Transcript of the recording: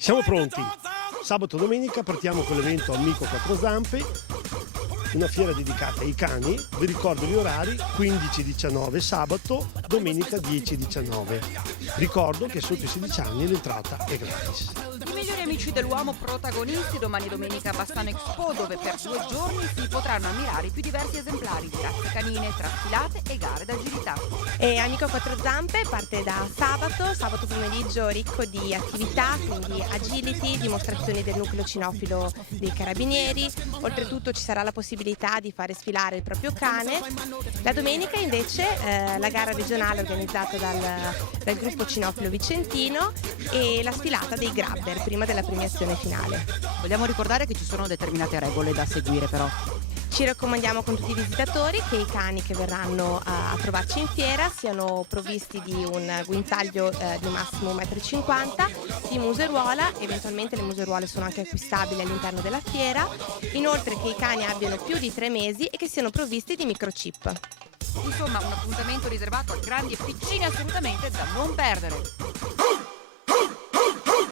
Siamo pronti. Sabato e domenica partiamo con l'evento Amico Quattro Zampe, una fiera dedicata ai cani. Vi ricordo gli orari: 15-19 sabato, domenica 10-19. Ricordo che sotto i 16 anni l'entrata è gratis. I migliori amici dell'uomo protagonisti domani domenica a Bassano Expo, dove per 2 giorni si potranno ammirare i più diversi esemplari di razze canine, trasfilate e gare d'agilità. E Amico a Quattro Zampe parte da sabato pomeriggio ricco di attività, quindi agility, dimostrazioni del nucleo cinofilo dei carabinieri. Oltretutto ci sarà la possibilità di fare sfilare il proprio cane. La domenica invece la gara regionale organizzata dal gruppo cinofilo vicentino e la sfilata dei grabber prima della premiazione finale. Vogliamo ricordare che ci sono determinate regole da seguire però. Ci raccomandiamo con tutti i visitatori che i cani che verranno a trovarci in fiera siano provvisti di un guinzaglio di massimo 1,50 m, di museruola, eventualmente le museruole sono anche acquistabili all'interno della fiera, inoltre che i cani abbiano più di 3 mesi e che siano provvisti di microchip. Insomma, un appuntamento riservato a grandi e piccini assolutamente da non perdere.